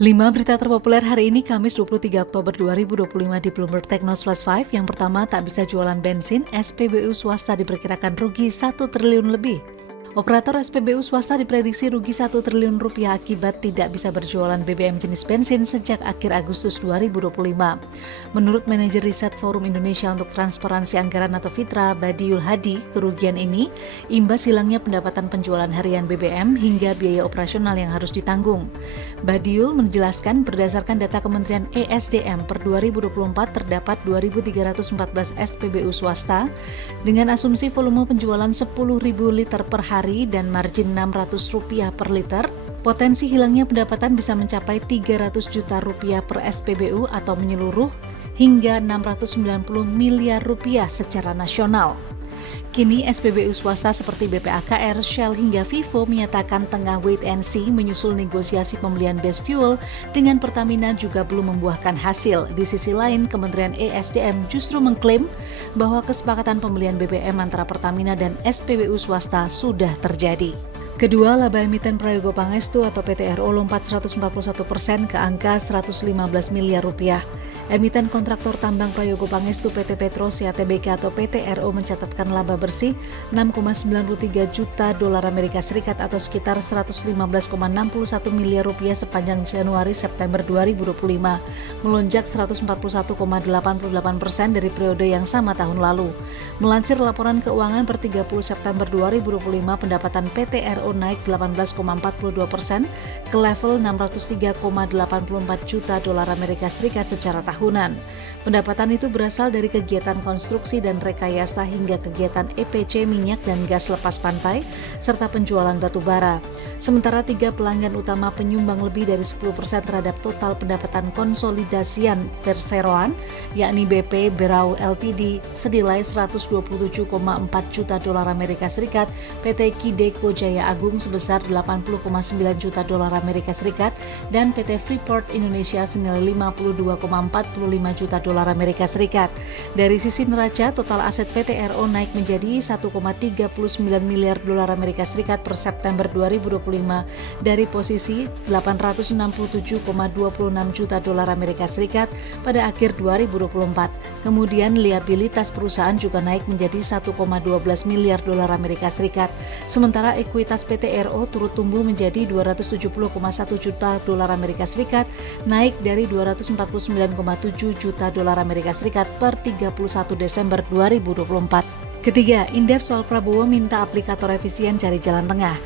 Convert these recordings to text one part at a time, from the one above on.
5 berita terpopuler hari ini Kamis 23 Oktober 2025 di Bloomberg Technos Flash 5. Yang pertama, tak bisa jualan bensin, SPBU swasta diperkirakan rugi 1 triliun lebih. Operator SPBU swasta diprediksi rugi 1 triliun rupiah akibat tidak bisa berjualan BBM jenis bensin sejak akhir Agustus 2025. Menurut manajer riset Forum Indonesia untuk Transparansi Anggaran atau Fitra, Badiul Hadi, kerugian ini imbas hilangnya pendapatan penjualan harian BBM hingga biaya operasional yang harus ditanggung. Badiul menjelaskan berdasarkan data Kementerian ESDM per 2024 terdapat 2.314 SPBU swasta dengan asumsi volume penjualan 10.000 liter per hari dan margin Rp600 per liter. Potensi hilangnya pendapatan bisa mencapai Rp300 juta per SPBU atau menyeluruh hingga Rp690 miliar secara nasional. Kini SPBU swasta seperti BPAKR, Shell hingga Vivo menyatakan tengah wait and see menyusul negosiasi pembelian base fuel dengan Pertamina juga belum membuahkan hasil. Di sisi lain, Kementerian ESDM justru mengklaim bahwa kesepakatan pembelian BBM antara Pertamina dan SPBU swasta sudah terjadi. Kedua, laba emiten Prayogo Pangestu atau PTRO lompat 141% ke angka Rp115 miliar. Emiten kontraktor tambang Prayogo Pangestu PT Petrosia Tbk atau PTRO mencatatkan laba bersih 6,93 juta dolar Amerika Serikat atau sekitar 115,61 miliar rupiah sepanjang Januari-September 2025, melonjak 141,88% dari periode yang sama tahun lalu. Melansir laporan keuangan per 30 September 2025, pendapatan PTRO naik 18,42% ke level 603,84 juta dolar Amerika Serikat secara tahunan. Pendapatan itu berasal dari kegiatan konstruksi dan rekayasa hingga kegiatan EPC minyak dan gas lepas pantai serta penjualan batu bara. Sementara 3 pelanggan utama penyumbang lebih dari 10% terhadap total pendapatan konsolidasian perseroan, yakni BP Berau Ltd senilai 127,4 juta dolar Amerika Serikat, PT Kideko Jaya Agung sebesar 80,9 juta dolar Amerika Serikat, dan PT Freeport Indonesia senilai 52,45 juta dolar Amerika Serikat. Dari sisi neraca, total aset PTRO naik menjadi 1,39 miliar dolar Amerika Serikat per September 2025 dari posisi 867,26 juta dolar Amerika Serikat pada akhir 2024. Kemudian liabilitas perusahaan juga naik menjadi 1,12 miliar dolar Amerika Serikat. Sementara ekuitas PTRO turut tumbuh menjadi 270,1 juta dolar Amerika Serikat, naik dari 249,7 juta dolar Amerika Serikat per 31 Desember 2024. Ketiga, Indef soal Prabowo minta aplikator efisien cari jalan tengah.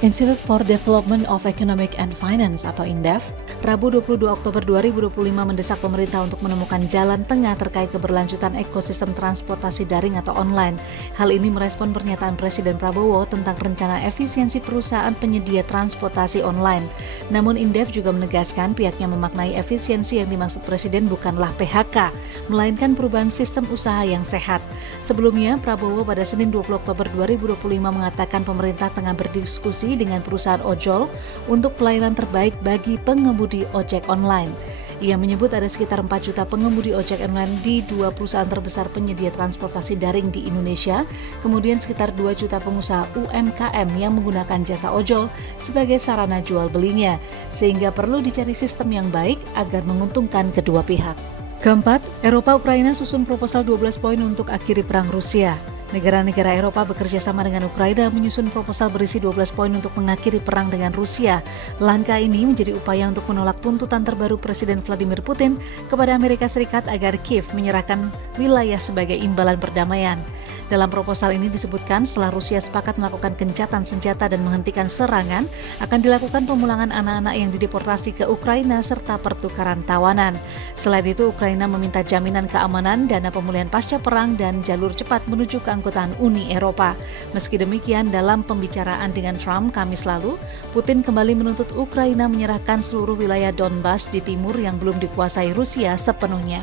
Institute for Development of Economic and Finance atau INDEF, Rabu 22 Oktober 2025 mendesak pemerintah untuk menemukan jalan tengah terkait keberlanjutan ekosistem transportasi daring atau online. Hal ini merespon pernyataan Presiden Prabowo tentang rencana efisiensi perusahaan penyedia transportasi online. Namun INDEF juga menegaskan pihaknya memaknai efisiensi yang dimaksud Presiden bukanlah PHK, melainkan perubahan sistem usaha yang sehat. Sebelumnya, Prabowo pada Senin 20 Oktober 2025 mengatakan pemerintah tengah berdiskusi dengan perusahaan ojol untuk pelayanan terbaik bagi pengemudi ojek online. Ia menyebut ada sekitar 4 juta pengemudi ojek online di 2 perusahaan terbesar penyedia transportasi daring di Indonesia, kemudian sekitar 2 juta pengusaha UMKM yang menggunakan jasa ojol sebagai sarana jual belinya, sehingga perlu dicari sistem yang baik agar menguntungkan kedua pihak. Keempat, Eropa Ukraina susun proposal 12 poin untuk akhiri perang Rusia. Negara-negara Eropa bekerja sama dengan Ukraina menyusun proposal berisi 12 poin untuk mengakhiri perang dengan Rusia. Langkah ini menjadi upaya untuk menolak tuntutan terbaru Presiden Vladimir Putin kepada Amerika Serikat agar Kiev menyerahkan wilayah sebagai imbalan perdamaian. Dalam proposal ini disebutkan setelah Rusia sepakat melakukan gencatan senjata dan menghentikan serangan, akan dilakukan pemulangan anak-anak yang dideportasi ke Ukraina serta pertukaran tawanan. Selain itu, Ukraina meminta jaminan keamanan, dana pemulihan pasca perang, dan jalur cepat menuju keanggotaan Uni Eropa. Meski demikian, dalam pembicaraan dengan Trump Kamis lalu, Putin kembali menuntut Ukraina menyerahkan seluruh wilayah Donbas di timur yang belum dikuasai Rusia sepenuhnya.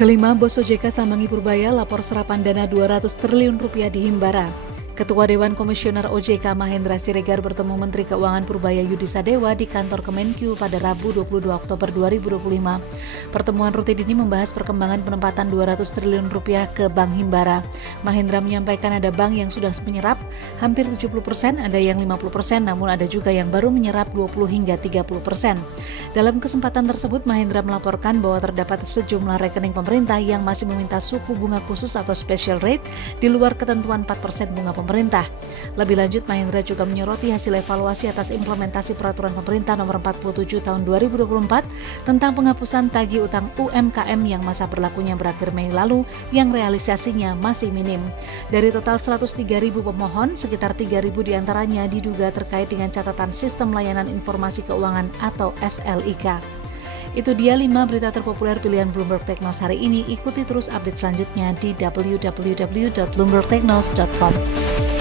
Kelima, bos OJK Samangi Purbaya lapor serapan dana Rp200 triliun di Himbara. Ketua Dewan Komisioner OJK Mahendra Siregar bertemu Menteri Keuangan Purbaya Yudisadewa di kantor Kemenkyu pada Rabu 22 Oktober 2025. Pertemuan rutin ini membahas perkembangan penempatan 200 triliun rupiah ke Bank Himbara. Mahendra menyampaikan ada bank yang sudah menyerap hampir 70%, ada yang 50%, namun ada juga yang baru menyerap 20 hingga 30%. Dalam kesempatan tersebut, Mahendra melaporkan bahwa terdapat sejumlah rekening pemerintah yang masih meminta suku bunga khusus atau special rate di luar ketentuan 4% bunga pemerintah. Lebih lanjut, Mahendra juga menyoroti hasil evaluasi atas implementasi Peraturan Pemerintah Nomor 47 Tahun 2024 tentang penghapusan tagih utang UMKM yang masa berlakunya berakhir Mei lalu yang realisasinya masih minim. Dari total 103.000 pemohon, sekitar 3.000 diantaranya diduga terkait dengan catatan Sistem Layanan Informasi Keuangan atau SLIK. Itu dia 5 berita terpopuler pilihan Bloomberg Technos hari ini. Ikuti terus update selanjutnya di www.bloombergtechnos.com.